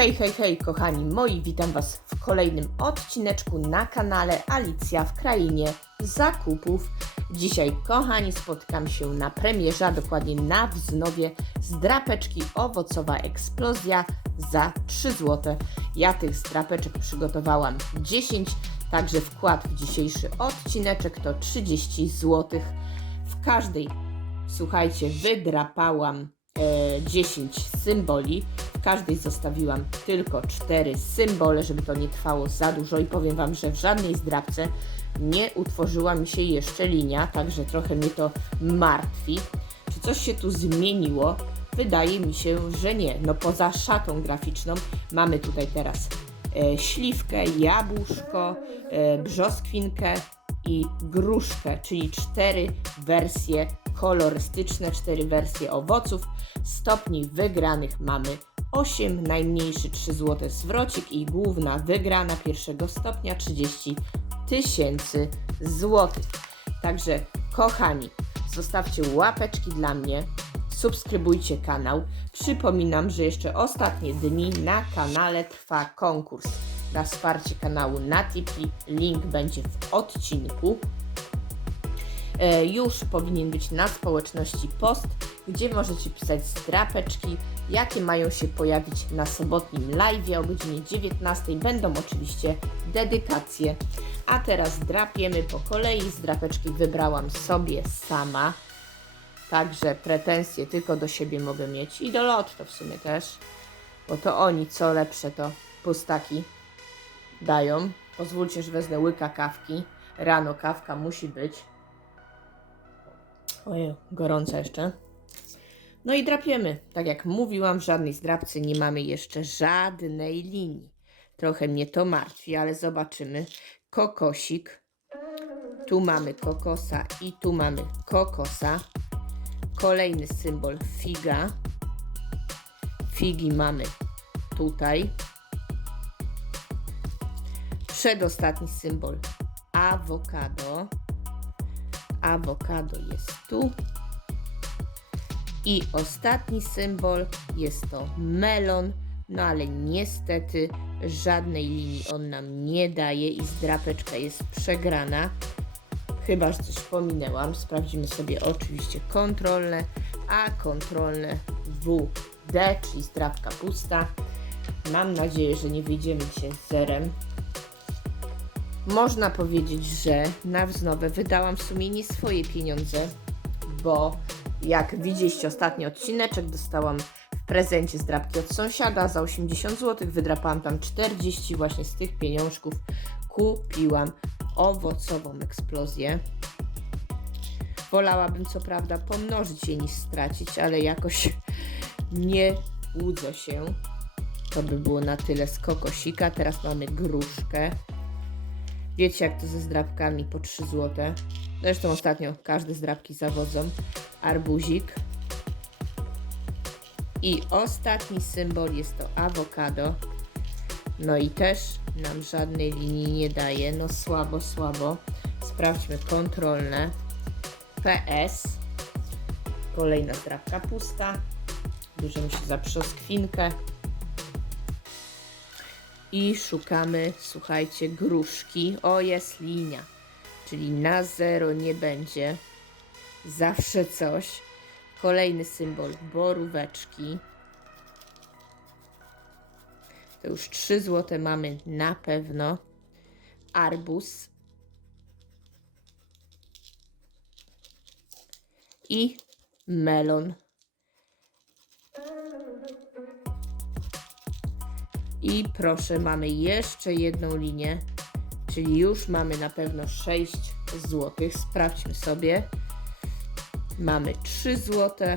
Hej, hej, hej, kochani moi, witam Was w kolejnym odcineczku na kanale Alicja w Krainie Zakupów. Dzisiaj, kochani, spotykam się na premierze, dokładnie na wznowie z drapeczki Owocowa Eksplozja za 3 zł. Ja tych drapeczek przygotowałam 10, także wkład w dzisiejszy odcineczek to 30 zł. W każdej, słuchajcie, wydrapałam 10 symboli. W każdej zostawiłam tylko 4 symbole, żeby to nie trwało za dużo i powiem Wam, że w żadnej zdrabce nie utworzyła mi się jeszcze linia, także trochę mnie to martwi. Czy coś się tu zmieniło? Wydaje mi się, że nie. No poza szatą graficzną mamy tutaj teraz e, śliwkę, jabłuszko, e, brzoskwinkę i gruszkę, czyli cztery wersje kolorystyczne, cztery wersje owoców. Stopni wygranych mamy 8, najmniejszy 3 zł zwrocik i główna wygrana pierwszego stopnia 30 tysięcy złotych. Także kochani, zostawcie łapeczki dla mnie, subskrybujcie kanał. Przypominam, że jeszcze ostatnie dni na kanale trwa konkurs na wsparcie kanału na Tipeee. Link będzie w odcinku. E, już powinien być na społeczności post, gdzie możecie pisać strapeczki, jakie mają się pojawić na sobotnim live o godzinie 19. Będą oczywiście dedykacje. A teraz drapiemy po kolei. Z drapeczki wybrałam sobie sama. Także pretensje tylko do siebie mogę mieć i do Lotto w sumie też, bo to oni co lepsze to pustaki dają. Pozwólcie, że wezmę łyka kawki. Rano kawka musi być. Ojej, gorąca jeszcze. No i drapiemy. Tak jak mówiłam, żadnej zdrabcy nie mamy jeszcze żadnej linii. Trochę mnie to martwi, ale zobaczymy. Kokosik. Tu mamy kokosa i tu mamy kokosa. Kolejny symbol figa. Figi mamy tutaj. Przedostatni symbol awokado. Awokado jest tu. I ostatni symbol jest to melon, no ale niestety żadnej linii on nam nie daje i zdrapeczka jest przegrana. Chyba, że coś pominęłam. Sprawdzimy sobie oczywiście kontrolne, a kontrolne WD, czyli zdrapka pusta. Mam nadzieję, że nie wyjdziemy dzisiaj z zerem. Można powiedzieć, że na wznowę wydałam w sumie nie swoje pieniądze, bo jak widzieliście ostatni odcineczek, dostałam w prezencie zdrapki od sąsiada za 80 zł. Wydrapałam tam 40 właśnie z tych pieniążków. Kupiłam owocową eksplozję. Wolałabym co prawda pomnożyć je niż stracić, ale jakoś nie łudzę się. To by było na tyle z kokosika. Teraz mamy gruszkę. Wiecie jak to ze zdrabkami po 3 zł. Zresztą ostatnio każde zdrabki zawodzą. Arbuzik. I ostatni symbol jest to awokado. No i też nam żadnej linii nie daje. No słabo, słabo. Sprawdźmy kontrolne. PS. Kolejna zdrabka pusta. Bierzemy się za przoskwinkę. I szukamy, słuchajcie, gruszki. O, jest linia. Czyli na zero nie będzie. Zawsze coś. Kolejny symbol boróweczki. To już 3 złote mamy na pewno. Arbus. I melon. I proszę, mamy jeszcze jedną linię, czyli już mamy na pewno 6 zł. Sprawdźmy sobie. Mamy 3 zł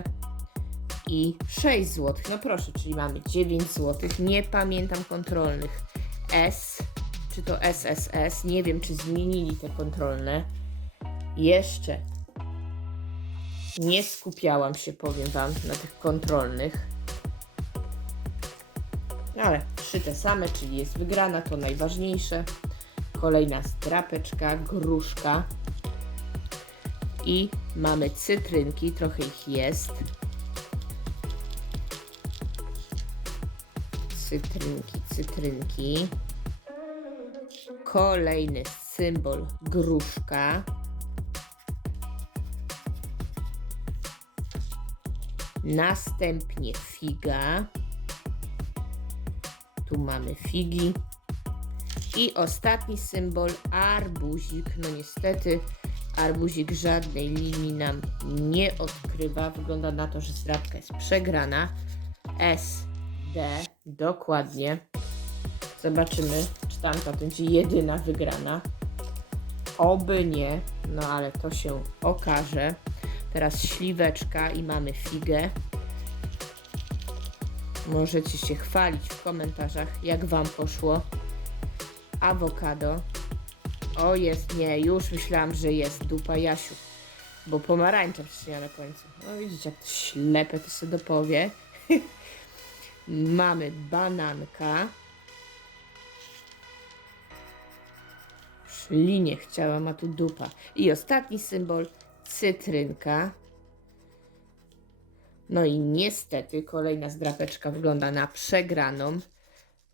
i 6 zł. No proszę, czyli mamy 9 zł. Nie pamiętam kontrolnych S, czy to SSS. Nie wiem, czy zmienili te kontrolne. Jeszcze nie skupiałam się, powiem Wam, na tych kontrolnych. Ale trzy te same, czyli jest wygrana, to najważniejsze. Kolejna strapeczka, gruszka. I mamy cytrynki, trochę ich jest. cytrynki, cytrynki. Kolejny symbol gruszka. Następnie figa. Tu mamy figi. I ostatni symbol arbuzik. No niestety arbuzik żadnej linii nam nie odkrywa. Wygląda na to, że zdrabka jest przegrana. S, D, dokładnie. Zobaczymy, czy tamta będzie jedyna wygrana. Oby nie, no ale to się okaże. Teraz śliweczka i mamy figę. Możecie się chwalić w komentarzach, jak Wam poszło. Awokado. O, jest, nie, już myślałam, że jest dupa Jasiu. Bo pomarańcza wcześniej na końcu. No widzicie, jak to ślepe to sobie dopowie. Mamy bananka. Już linię chciałam, a tu dupa. I ostatni symbol, cytrynka. No i niestety kolejna zdrapeczka wygląda na przegraną.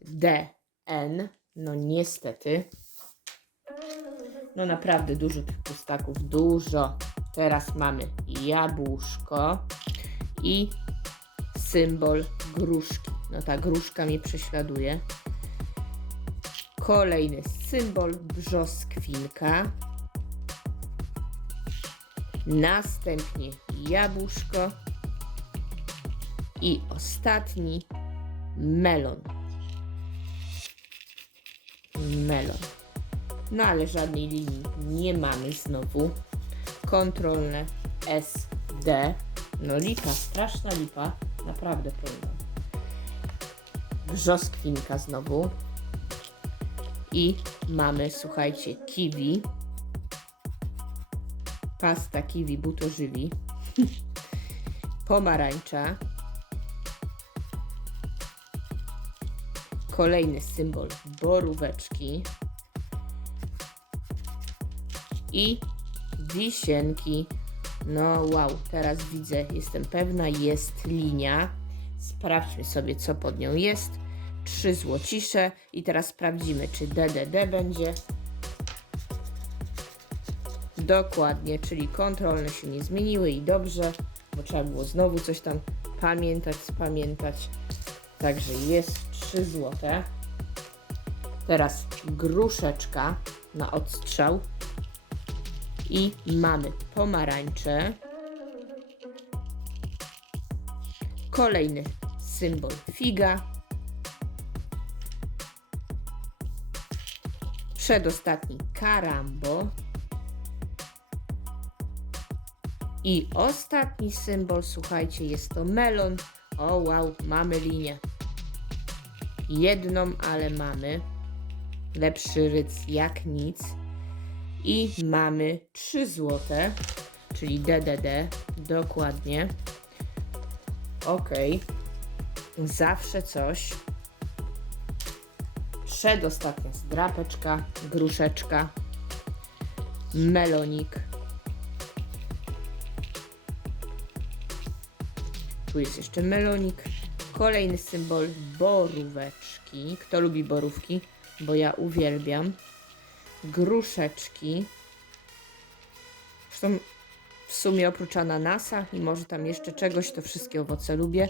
DN. No niestety. No naprawdę dużo tych pustaków, dużo. Teraz mamy jabłuszko i symbol gruszki. No ta gruszka mnie prześladuje. Kolejny symbol brzoskwinka. Następnie jabłuszko. I ostatni melon. Melon. No ale żadnej linii nie mamy znowu. Kontrolne S, D. No lipa, straszna lipa. Naprawdę powiem. Brzoskwinka znowu. I mamy, słuchajcie, kiwi. Pasta kiwi butożywi. Pomarańcza. Kolejny symbol boróweczki. I wisienki. No wow, teraz widzę, jestem pewna, jest linia. Sprawdźmy sobie, co pod nią jest. Trzy złocisze i teraz sprawdzimy, czy DDD będzie. Dokładnie, czyli kontrolne się nie zmieniły i dobrze, bo trzeba było znowu coś tam pamiętać, spamiętać. Także jest 3 złote. Teraz gruszeczka na odstrzał. I mamy pomarańcze. Kolejny symbol figa. Przedostatni karambo. I ostatni symbol, słuchajcie, jest to melon. O wow, mamy linię. Jedną, ale mamy. Lepszy ryc jak nic. I mamy 3 złote, czyli DDD, dokładnie. Ok. Zawsze coś. Przedostatnia zdrapeczka, gruszeczka, melonik. Tu jest jeszcze melonik. Kolejny symbol boróweczki. Kto lubi borówki? Bo ja uwielbiam. Gruszeczki. Zresztą w sumie oprócz ananasa i może tam jeszcze czegoś, to wszystkie owoce lubię.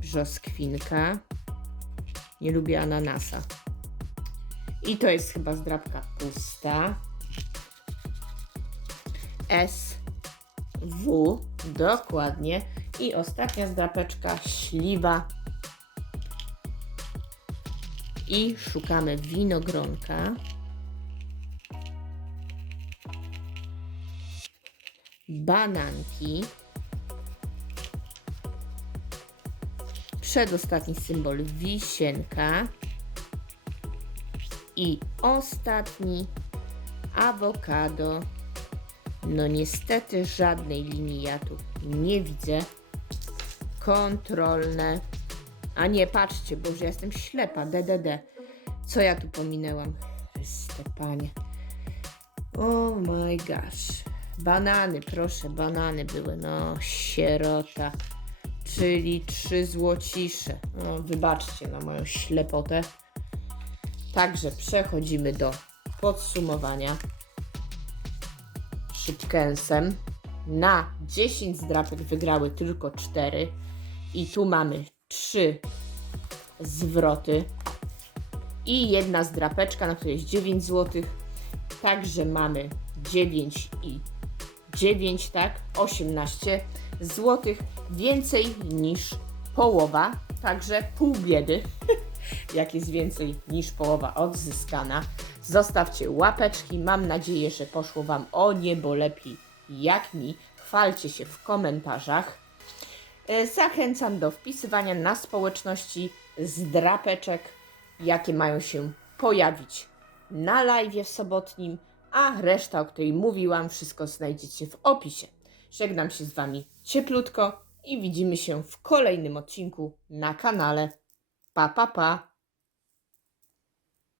Brzoskwinka. Nie lubię ananasa. I to jest chyba zdrabka pusta. S, W, dokładnie. I ostatnia zdrapeczka, śliwa. I szukamy winogronka. Bananki. Przedostatni symbol wisienka. I ostatni awokado. No niestety żadnej linii ja tu nie widzę. Kontrolne. A nie, patrzcie, bo już jestem ślepa. DDD. Co ja tu pominęłam? Chryste panie. Oh my gosh. Banany, proszę, banany były. No, sierota. czyli 3 złocisze. No, wybaczcie na moją ślepotę. Także przechodzimy do podsumowania. Szybkęsem. Na 10 zdrapek wygrały tylko 4. I tu mamy 3 zwroty. I jedna zdrapeczka, na której jest 9 zł. Także mamy 9 i 9, tak? 18 zł. Więcej niż połowa. Także pół biedy. Jak jest więcej niż połowa odzyskana. Zostawcie łapeczki. Mam nadzieję, że poszło Wam o niebo lepiej jak mi. Chwalcie się w komentarzach. E, Zachęcam do wpisywania na społeczności zdrapeczek, jakie mają się pojawić na live w sobotnim, a reszta, o której mówiłam, wszystko znajdziecie w opisie. Żegnam się z Wami cieplutko i widzimy się w kolejnym odcinku na kanale. Pa, pa, pa!